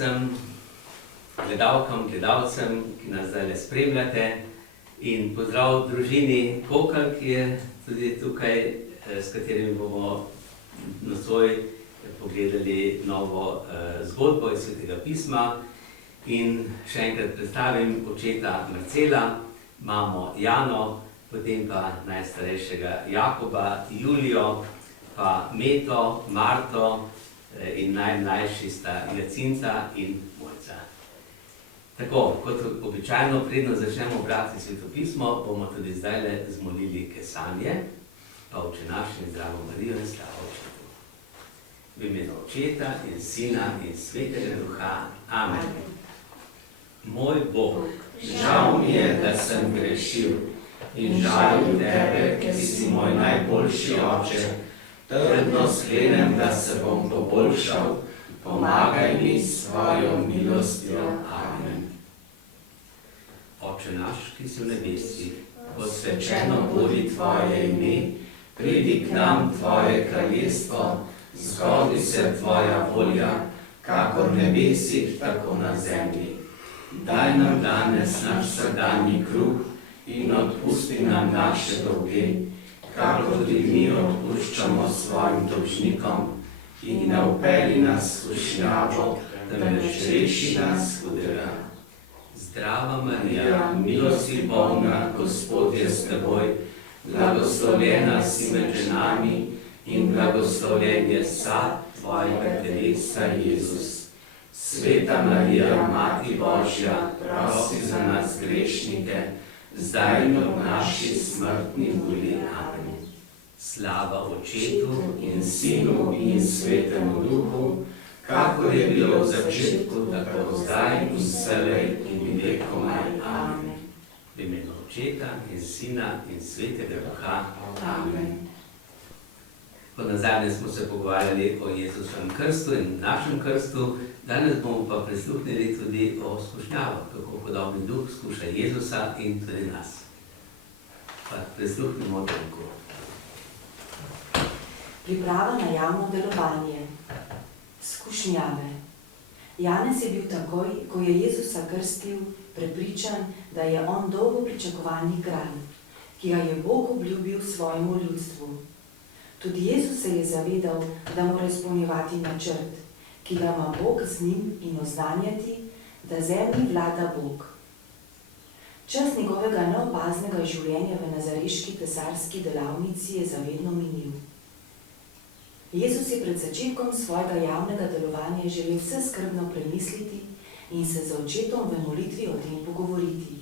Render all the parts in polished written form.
vsem gledalkam, gledalcem, ki nas zdaj spremljate, in pozdrav družini Kokal, ki je tudi tukaj, s katerimi bomo nocoj pogledali novo zgodbo iz Svetega pisma. In še enkrat predstavim očeta Marcela, mamo Jano, potem pa najstarejšega Jakoba, Julijo, pa Meto, Marto in najmlajši sta Jacinta in Mojca. Tako, kot običajno, predno začnemo brati Svetopismo, bomo tudi zdajle zmolili kesanje, pa Oče naš in Zdravo Marijo in slava Očetu. V imenu Očeta in Sina in Svetega Duha. Amen. Moj Bog, žal mi je, da sem grešil, in žalim tebe, ki si moj najboljši oče. Trdno sklenem, da se bom poboljšal, pomagaj mi s svojo milostjo. Amen. Oče naš, ki si v nebesih, posvečeno bodi tvoje ime, pridi k nam tvoje kraljestvo, zgodi se tvoja volja, kakor v nebesih, tako na zemlji. Daj nam danes naš vsakdanji kruh in odpusti nam naše dolge, kakor tudi mi odpuščamo svojim dolžnikom, in ne vpelji nas v skušnjavo, temveč reši nas hudega. Zdrava Marija, milosti polna, Gospod je s teboj, blagoslovljena si med ženami in blagoslovljen je sad tvojega telesa, Jezus. Sveta Marija, Mati Božja, prosi za nas grešnike, zdaj in ob naši smrtni uri. Amen. Slava Očetu in Sinu in Svetemu Duhu, kakor je bilo v začetku, tako zdaj in vselej in vekomaj. Amen. V imenu Očeta in Sina in Svetega Duha. Amen. Nazadnje smo se pogovarjali o Jezusovem krstu in našem krstu, danes bomo pa prisluhnili tudi o skušnjavah, kako podobni duh skuša Jezusa in tudi nas. Pa prisluhnimo Donku. Priprava na javno delovanje. Skušnjave. Janez je bil takoj, ko je Jezusa krstil, prepričan, da je on dolgo pričakovani kralj, ki ga je Bog obljubil svojemu ljudstvu. Tudi Jezus se je zavedal, da mora izpolnjevati načrt, ki ga ima Bog z njim, in oznanjati, da zemlji vlada Bog. Čas njegovega neopaznega življenja v nazareški tesarski delavnici je zavedno minil. Jezus je pred začetkom svojega javnega delovanja želel vse skrbno premisliti in se z Očetom v molitvi o tem pogovoriti.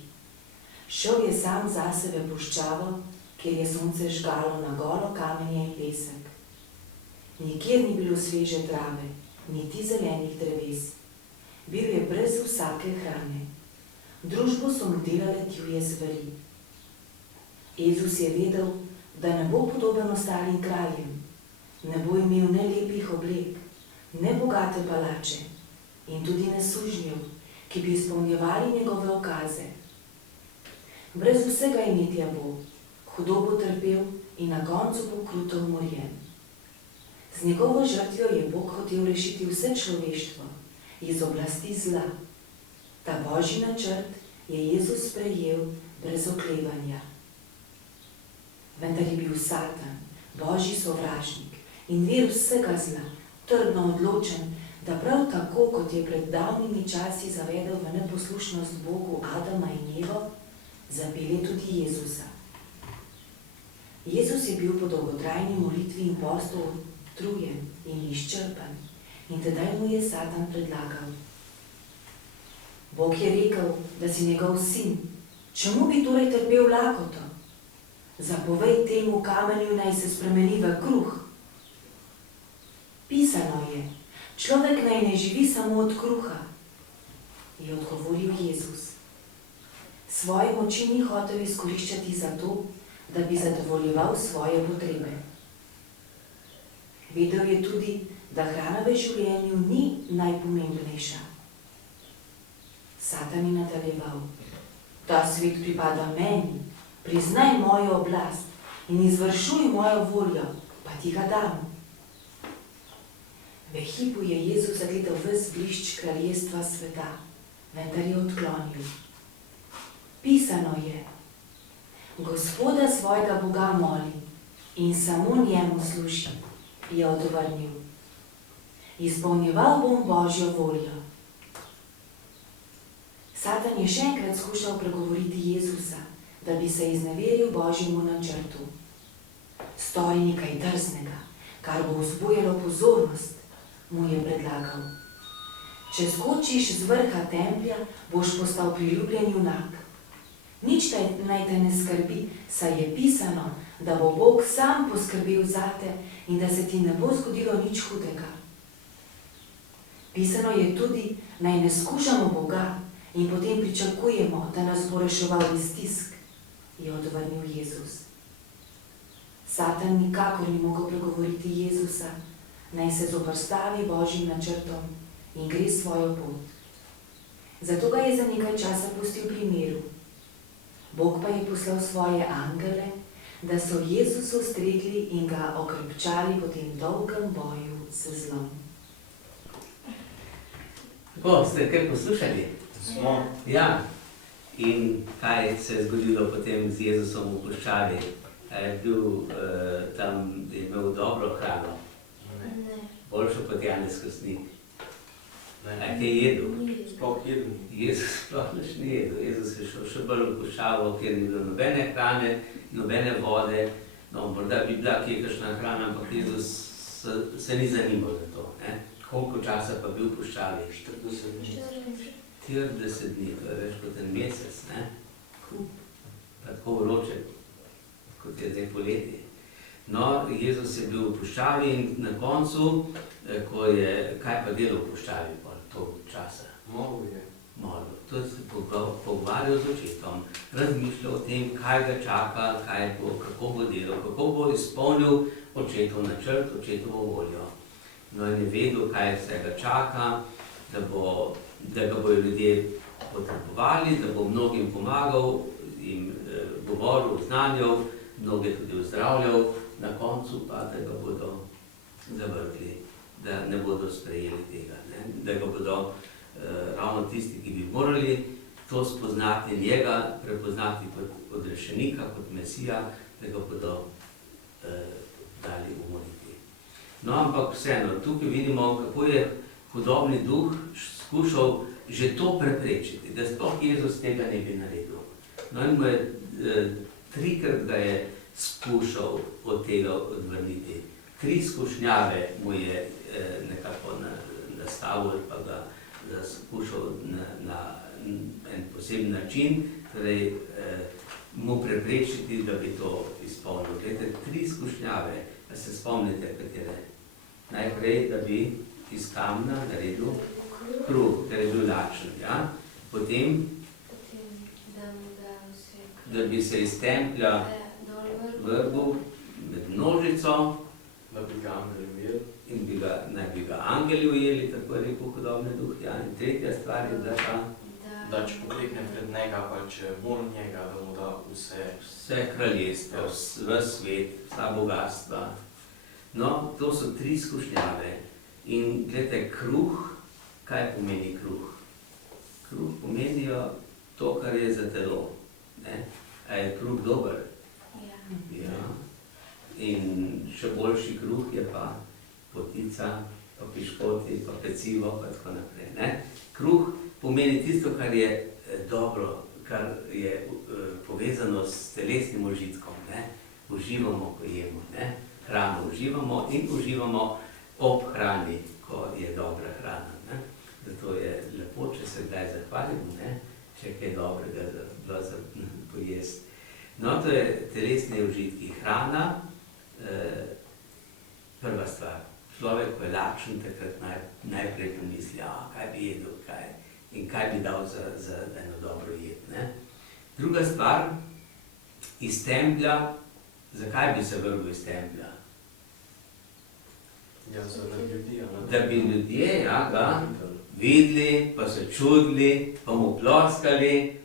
Šel je sam zase v puščavo, kjer je sonce žgalo na golo kamenje in pesek. Nikjer ni bilo sveže trave, niti zelenih dreves. Bil je brez vsake hrane. Družbo so mu delale tuje zveri. Jezus je vedel, da ne bo podoben ostalim kraljem, ne bo imel ne lepih oblek, ne bogate palače in tudi ne sužnjev, ki bi izpolnjevali njegove ukaze. Brez vsega imetja bo, hudo bo trpel in na koncu bo kruto umorjen. Z njegovo žrtvijo je Bog hotel rešiti vse človeštvo iz oblasti zla. Ta Božji načrt je Jezus sprejel brez oklevanja. Vendar je bil Satan, Božji sovražnik in vir vsega zla, trdno odločen, da prav tako, kot je pred davnimi časi zavedel v neposlušnost Bogu Adama in Evo, zapelje tudi Jezusa. Jezus je bil po dolgotrajni molitvi in postu utrujen in izčrpan, in tedaj mu je Satan predlagal: Bog je rekel, da si njegov sin, čemu bi torej trpel lakoto? Zapovej temu kamenju, naj se spremeni v kruh. Pisano je, človek naj ne živi samo od kruha, je odgovoril Jezus. Svoje moči ni hotel izkoriščati za to, da bi zadovoljeval svoje potrebe. Vedel je tudi, da hrana v življenju ni najpomembnejša. Satan je nadaljeval: Ta svet pripada meni, priznaj mojo oblast in izvršuj mojo voljo, pa ti ga dam. V hipu je Jezus zagledal ves blišč kraljestva sveta, vendar je odklonil. Pisano je: Gospoda svojega Boga moli in samo njemu služi, je odvrnil. Izpolnjeval bom Božjo voljo. Satan je še enkrat skušal pregovoriti Jezusa, da bi se izneveril Božjemu načrtu. Stori nekaj drznega, kar bo vzbujalo pozornost, mu je predlagal. Če skočiš z vrha templja, boš postal priljubljen junak. Nič naj te ne skrbi, saj je pisano, da bo Bog sam poskrbel zate in da se ti ne bo zgodilo nič hudega. Pisano je tudi, naj ne skušamo Boga in potem pričakujemo, da nas bo reševal iz stisk, je odvrnil Jezus. Satan nikakor ni mogel pregovoriti Jezusa, naj se zoperstavi Božjim načrtom in gre svojo pot. Zato ga je za nekaj časa pustil pri miru. Bog pa je poslal svoje angele, da so Jezusu stregli in ga okrepčali po tem dolgem boju z zlom. Tako, ste kaj poslušali? Smo. Ja. In kaj se je zgodilo potem z Jezusom v puščavi? Je bil tam, je imel dobro hrano? Ne. Boljšo kot Janez Krstnik? Ne. A je kaj jedel? Sploh jedel. Jezus sploh nič ni jedel. Jezus je šel še bolj v puščavo, kjer ni bilo nobene hrane, nobene vode. No, morda bi bila kje kakšna hrana, ampak Jezus se ni zanimal za to. Ne? Koliko časa pa bil v puščavi? 40 dni. 40 dni, to je več kot en mesec, ne? Pa tako vroče, kot je zdaj poleti. No, Jezus je bil v puščavi in na koncu, kaj pa delal v puščavi pol toliko časa? Molil je. Molil. To se pogovarjal z očetom, razmišljal o tem, kaj ga čaka, kako bo delal, kako bo izpolnil očetov načrt, očetovo voljo. No, in je vedel, kaj vse ga čaka, da ga bojo ljudje potrebovali, da bo mnogim pomagal, jim govoril, oznanjal, mnoge tudi ozdravljal, na koncu pa, da ga bodo zavrgli, da ne bodo sprejeli tega, ne? Da ga bodo ravno tisti, ki bi morali to spoznati, njega prepoznati kot odrešenika, kot Mesija, da ga bodo dali umoriti. No, ampak vseeno, tukaj vidimo, kako je hudobni duh skušal že to preprečiti, da sploh Jezus tega ne bi naredil. No, in trikrat ga je skušal od tega odvrniti. 3 skušnjave mu je nekako nastavil, pa ga skušal na en poseben način, torej mu preprečiti, da bi to izpolnil. Glede, 3 skušnjave, da se spomnite, katere. Najprej, da bi iz kamna naredil kruh, ker je bil lačen, ja? Potem, da bi se iz templja vrgel med množico, Da bi ga angeli ujeli. in naj bi ga angeli ujeli, tako je rekel hudobni duh. Ja? In tretja stvar je, da pa Da če poklekne pred njega, pa če moli njega, da mu da vse kraljestvo, ves svet, vsa bogatstva. No, to so 3 skušnjave. In gledajte, kruh, kaj pomeni kruh? Kruh pomenijo to, kar je za telo. Ne? A je kruh dober? Ja. In še boljši kruh je pa potica, pa piškoti, pa pecivo, pa tako naprej. Ne? Kruh pomeni tisto, kar je dobro, kar je povezano s telesnim užitkom. Ne? Uživamo, ko jemo. Ne? Hrano uživamo in uživamo ob hrani, ko je dobra hrana. Ne? Zato je lepo, če se kdaj zahvalimo, ne? Če je kaj dobrega za pojesti. No, to je telesne užitki. Hrana, prva stvar. Človek, ko je lačen, takrat najprej pomisli, kaj bi jedel, in kaj bi dal za eno dobro jed. Ne? Druga stvar, iz templja, zakaj bi se vrgel iz templja? Ja, zaradi ljudi, Da bi ljudje ga videli, pa se čudili, pa mu ploskali,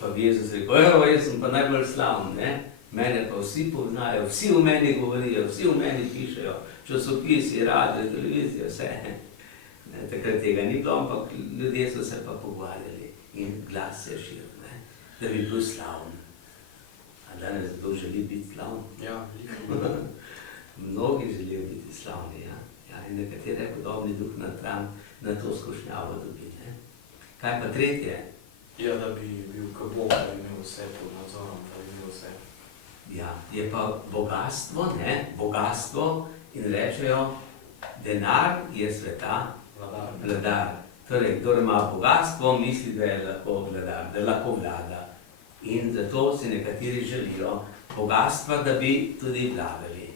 pa bi Jezus rekel, jaz sem pa najbolj slaven, ne? Mene pa vsi poznajo, vsi v meni govorijo, vsi v meni pišejo, časopisi, radio, televizijo, vse. Ne, takrat tega ni bilo, ampak ljudje so se pa pogovarjali in glas se je širil, ne, da bi bil slavn. A danes kdo želi biti slavn? Ja, veliko. Mnogi želijo biti slavni, ja. Ja, in nekatere podobni duh na to skušnjavo dobi, ne. Kaj pa tretje? Ja, da bi bil kot Bog, da bi imel vse pod nadzorom, da bi imel vse. Ja, je pa bogatstvo, ne, bogatstvo in rečejo, denar je sveta vladar. Torej, kdor ima bogatstvo, misli, da je lahko vladar, da lahko vlada. In zato si nekateri želijo bogatstva, da bi tudi vladali.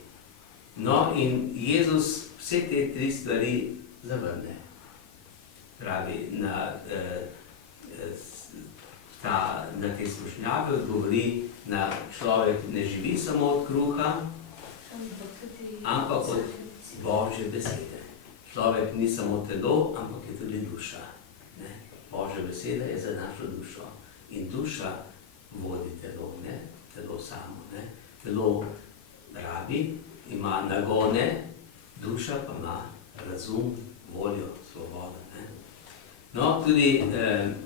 No, in Jezus vse te tri stvari zavrne. Pravi, na te skušnjave odgovori, na človek ne živi samo od kruha, ampak od Božje besede. Človek ni samo telo, ampak je tudi duša. Ne? Božja beseda je za našo dušo. In duša vodi telo, ne? Telo samo. Ne? Telo rabi, ima nagone, duša pa ima razum, voljo, svobodo. Ne? No, tudi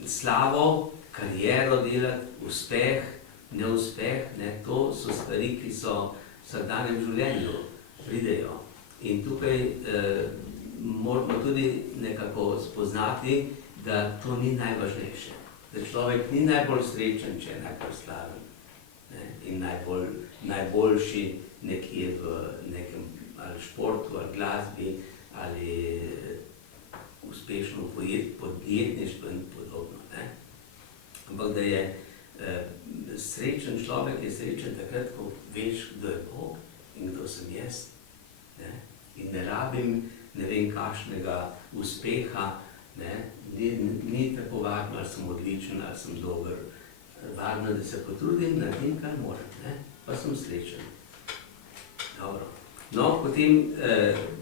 slavo, kariero delati, uspeh, neuspeh, ne? To so stvari, ki so v vsakdanjem življenju pridejo. In tukaj moramo tudi nekako spoznati, da to ni najvažnejše. Da človek ni najbolj srečen, če je najbolj slaven. Ne? In najboljši nekje v nekem ali športu, ali glasbi, ali uspešno podjetništvo in podobno. Ne? Ampak da je srečen človek, je srečen takrat, ko veš, kdo je Bog in kdo sem jaz. Ne? In ne rabim ne vem kakšnega uspeha, ne? Ni tako važno, ali sem odličen, ali sem dober. Važno, da se potrudim na tem, kar moram, ne? Pa sem srečen. Dobro. No, potem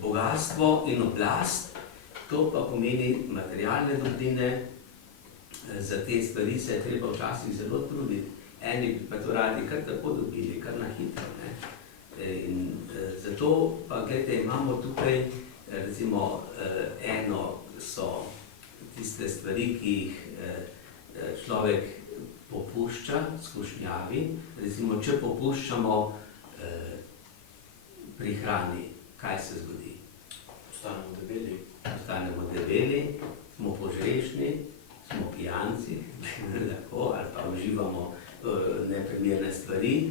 bogatstvo in oblast, to pa pomeni materialne dobrine. Za te stvari se je treba včasih zelo truditi. Eni pa to radi kar tako dobili, kar na hitro, ne? In zato pa, gledajte, imamo tukaj, recimo, eno so tiste stvari, ki jih človek popušča skušnjavi. Recimo, če popuščamo pri hrani, kaj se zgodi? Postanemo debeli. Postanemo debeli, smo požrešni, smo pijanci, lahko, ali pa uživamo neprimerne stvari,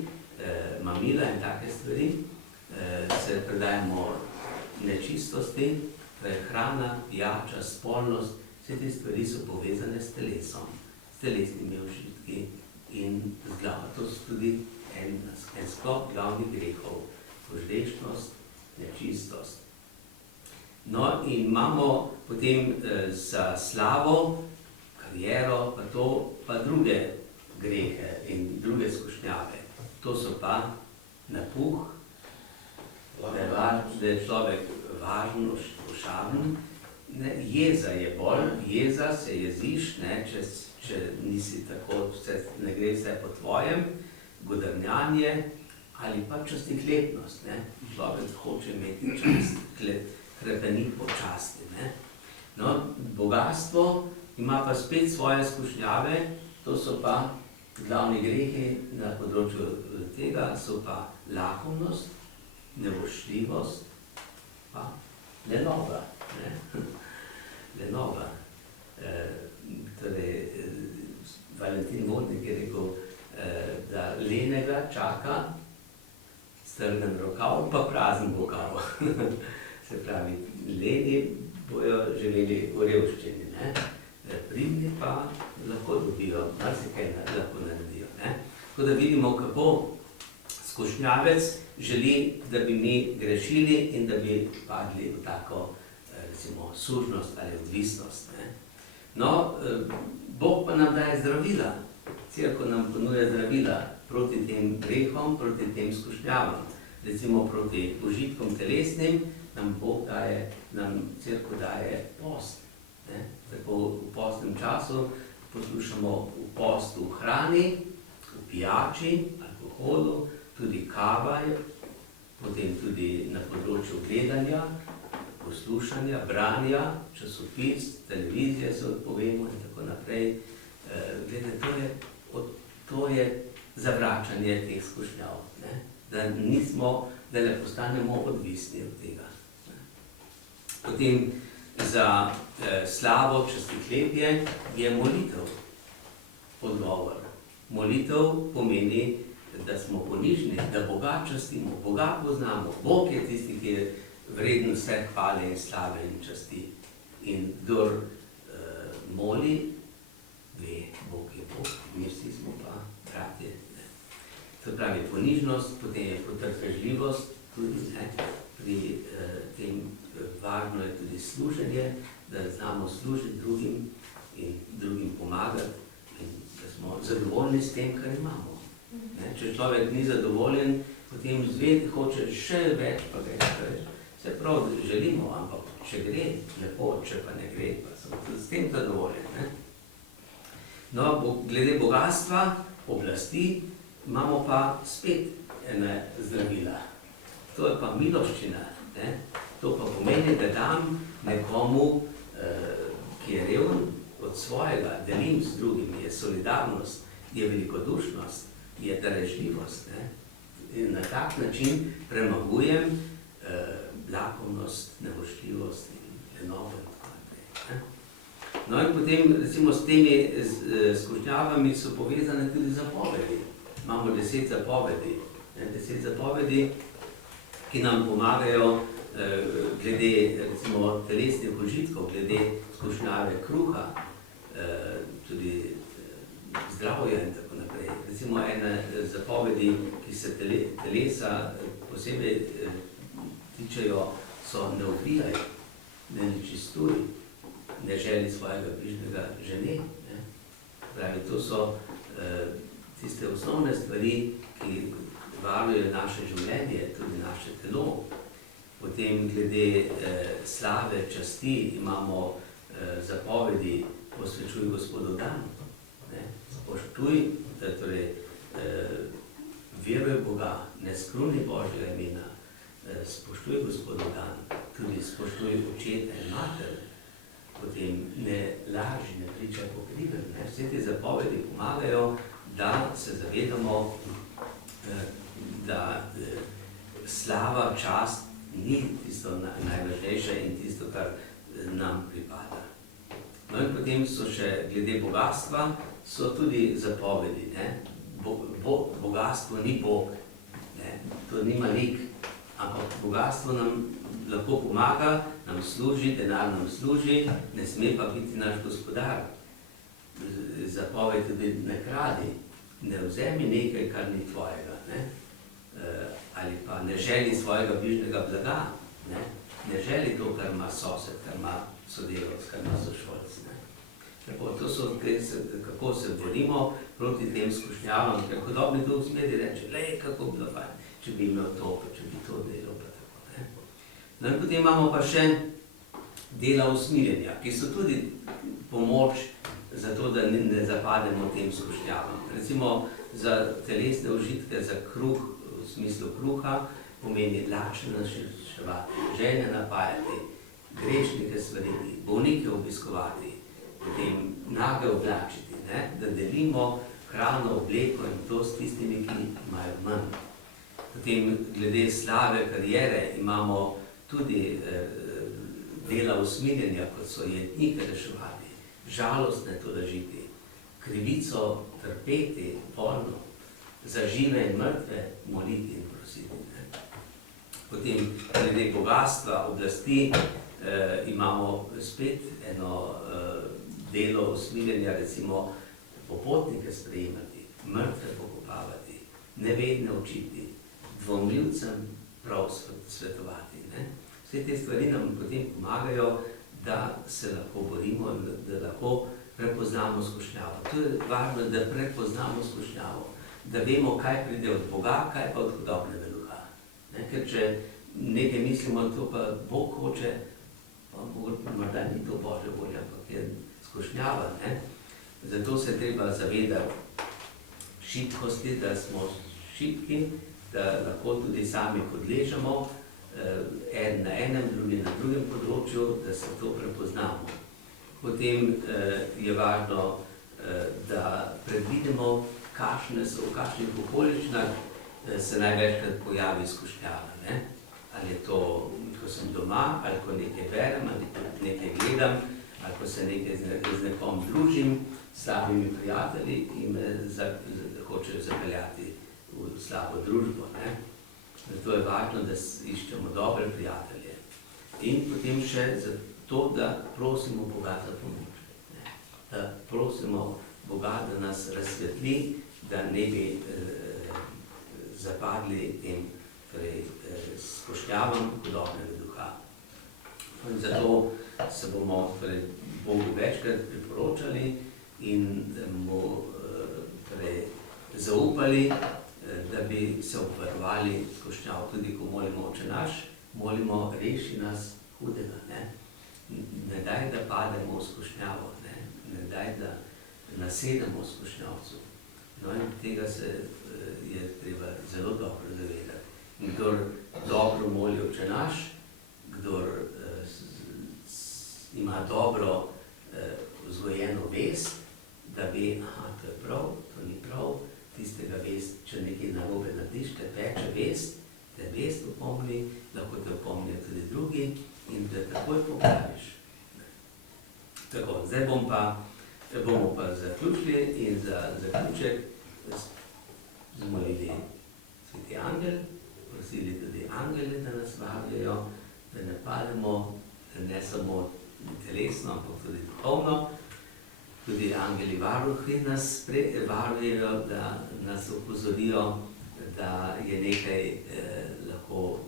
mamila in take stvari, se predajemo nečistosti, hrana, pijača, spolnost, vse te stvari so povezane s telesom, s telesnimi užitki in z glavo. To so tudi en sklop glavnih grehov, požrešnost, nečistost. No, in imamo potem za slavo, kariero, pa to, pa druge grehe in druge skušnjave. To so pa napuh, da je človek važen, ošaben. Jeza je bolj, jeza se jeziš, ne, če nisi tako, ne gre vse po tvojem, godrnjanje ali pa častihlepnost. Človek hoče imeti čast, hrepenit po časti. Ne. No, bogatstvo ima pa spet svoje skušnjave, to so pa glavni grehi na področju tega, so pa lakomnost, nevoščljivost, pa lenoba. Lenoba. Torej, Valentin Vodnik je rekel, da lenega čaka strgan rokav, pa prazen bokav. Se pravi, leni bojo živeli v revščini, ne? Pridni pa lahko dobijo, marsikaj lahko naredijo. Tako da vidimo, kako skušnjavec želi, da bi mi grešili in da bi padli v tako, recimo, sužnost ali odvisnost. No, Bog pa nam daje zdravila. Cerkev nam ponuja zdravila proti tem grehom, proti tem skušnjavam. Recimo proti užitkom telesnim, nam cerkev daje post. Tako v postnem času poslušamo v postu v hrani, v pijači, alkoholu, tudi kava potem tudi na področju gledanja, poslušanja, branja, časopis, televizije se odpovemo in tako naprej. To je zavračanje teh skušnjav, ne? Da ne postanemo odvisni od tega. Ne? Potem za slavo častitletje je molitev odgovor. Molitev pomeni, da smo ponižni, da Boga častimo, Boga poznamo. Bog je tisti, ki je vreden vse hvale in slave in časti. In kdor moli, ve, Bog je Bog, mi vsi smo pa bratje. To pravi ponižnost, potem je potrpežljivost, tudi ne, pri tem važno je tudi služenje, da znamo služiti drugim in drugim pomagati in da smo zadovoljni s tem, kar imamo. Ne, če človek ni zadovoljen, potem zvedi hoče še več, pa več. Se prav želimo, ampak če gre, lepo, če pa ne gre, pa sem s tem zadovoljen. Ne? No, glede bogatstva, oblasti, imamo pa spet ene zdravila. To je pa miloščina. Ne? To pa pomeni, da dam nekomu, ki je reven od svojega, delim z drugim, je solidarnost, je velikodušnost, je darežljivost. Ne? In na tak način premagujem lakomnost, nevoščljivost in lenobo in tako naprej. No in potem, recimo, s temi skušnjavami so povezane tudi zapovedi. Imamo 10 zapovedi. 10 zapovedi, ki nam pomagajo glede, recimo, telesnih užitkov, glede skušnjave kruha, tudi zdravja in tako naprej. Recimo, ene zapovedi, ki se telesa posebej tičejo, so ne ubijaj, ne nečistuj, ne želi svojega bližnjega žene. Pravi, to so tiste osnovne stvari, ki varujejo naše življenje, tudi naše telo. Potem glede slave, časti imamo zapovedi posvečuj Gospodu dan. Spoštuj, torej veruj Boga, ne skruni Božjega imena, spoštuj Gospodu dan, tudi spoštuj očeta in mater, potem ne laži, ne pričaj po krivem. Vse te zapovedi pomagajo, da se zavedamo, da slava, čast ni tisto najvažnejše in tisto, kar nam pripada. No in potem so še glede bogatstva, so tudi zapovedi. Bogatstvo ni Bog, to nima lik, ampak bogatstvo nam lahko pomaga, nam služi, denar nam služi, ne sme pa biti naš gospodar. Zapoved tudi ne kradi, ne vzemi nekaj, kar ni tvojega, ali pa ne želi svojega bližnjega blaga, ne želi to, kar ima sosed, kar ima sodelavec, kar ima sošolc. To so, kako se borimo proti tem skušnjavam, ker hudobni duh zmeri reče, lej, kako bi bilo fajn, če bi imel to, če bi to delal, pa tako. No in potem imamo pa še dela usmirjenja, ki so tudi pomoč za to, da ne zapademo tem skušnjavam. Recimo za telesne užitke, za kruh, v smislu kruha, pomeni lačne našivati, žene napajati, grešnike svariti, bolnike obiskovati, potem nage oblačiti, da delimo hrano, obleko in to s tistimi, ki imajo manj. Potem glede slave, karijere imamo tudi dela usmirjenja, kot so jetnike reševati, žalostne tolažiti, krivico trpeti, polno, za žive in mrtve moliti in prositi. Potem glede bogatstva, oblasti, imamo spet eno delo usmirjenja, recimo popotnike sprejemati, mrtve pokopavati, nevedne učiti, dvomljivcem prav svetovati. Vse te stvari nam potem pomagajo, da se lahko borimo in da lahko prepoznamo skušnjavo. To je važno, da prepoznamo skušnjavo, da vemo, kaj pride od Boga, kaj pa od hudobnega duha. Ker če nekaj mislimo, to pa Bog hoče, pa morda ni to Božja volja, ampak je skušnjava. Zato se treba zavedati šibkosti, da smo šibki, da lahko tudi sami podležemo, en na enem, drugi na drugem področju, da se to prepoznamo. Potem je važno, da predvidimo, v kakšnih okoliščinah se največkrat pojavi skušnjava. Ali je to, ko sem doma, ali ko nekaj berem, ali ko nekaj gledam, ali ko se nekaj z nekom družim, s slabimi prijatelji, ki me hočejo zapeljati v slabo družbo. Zato je važno, da iščemo dobre prijatelje. In potem še zato, da prosimo Boga za pomoč. Da prosimo Boga, da nas razsvetli, da ne bi zapadli tem skušnjavam hudobnega duha. In zato se bomo Bogu večkrat priporočali in mu zaupali, da bi se obvarovali skušnjav. Tudi ko molimo Oče naš, molimo, reši nas hudega. Ne daj, da pademo v skušnjavo, ne daj, da nasedemo v skušnjavcu. No in tega se je treba zelo dobro zavedati. In kdor dobro moli Oče naš, kdor ima dobro vzgojeno vest, da ve, to je prav, to ni prav, tistega vest, če nekaj narobe narediš, te peče vest, te vest opomni, lahko te opomnijo tudi drugi in da takoj popraviš. Tako, zdaj bomo pa zaključili in za zaključek zmolili Sveti Angel, prosili tudi angele, da nas varujejo, da ne pademo, ne samo telesno, ampak tudi duhovno. Tudi angeli varuhi nas varujejo, da nas opozorijo, da je nekaj lahko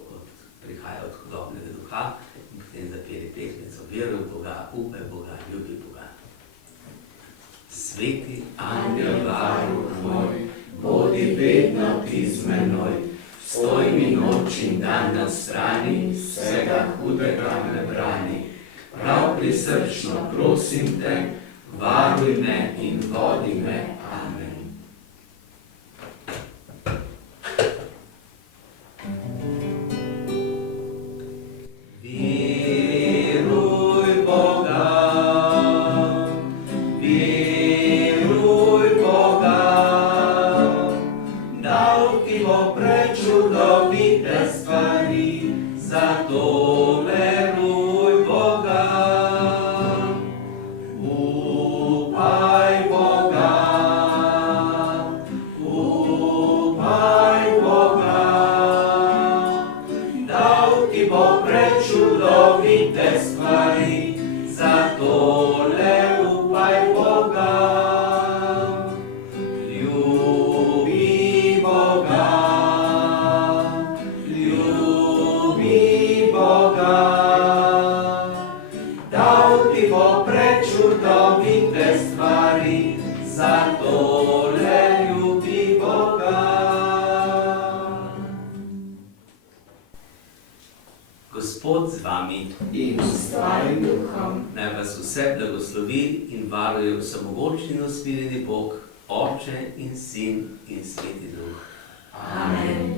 prihaja od hudobnega duha in potem zapeli pesmico: Veruj v Boga, upaj Boga, ljubi Boga. Sveti angel varuh moj, bodi vedno ti z menoj, stoj mi noč in dan na strani, vsega hudega me brani. Prav prisrčno prosim te, varuj me in vodi me. Amen. Gospod z vami in s tvojim duhom. Naj vas vse blagoslovi in varuje vsemogočni in usmiljeni Bog, Oče in Sin in Sveti Duh. Amen.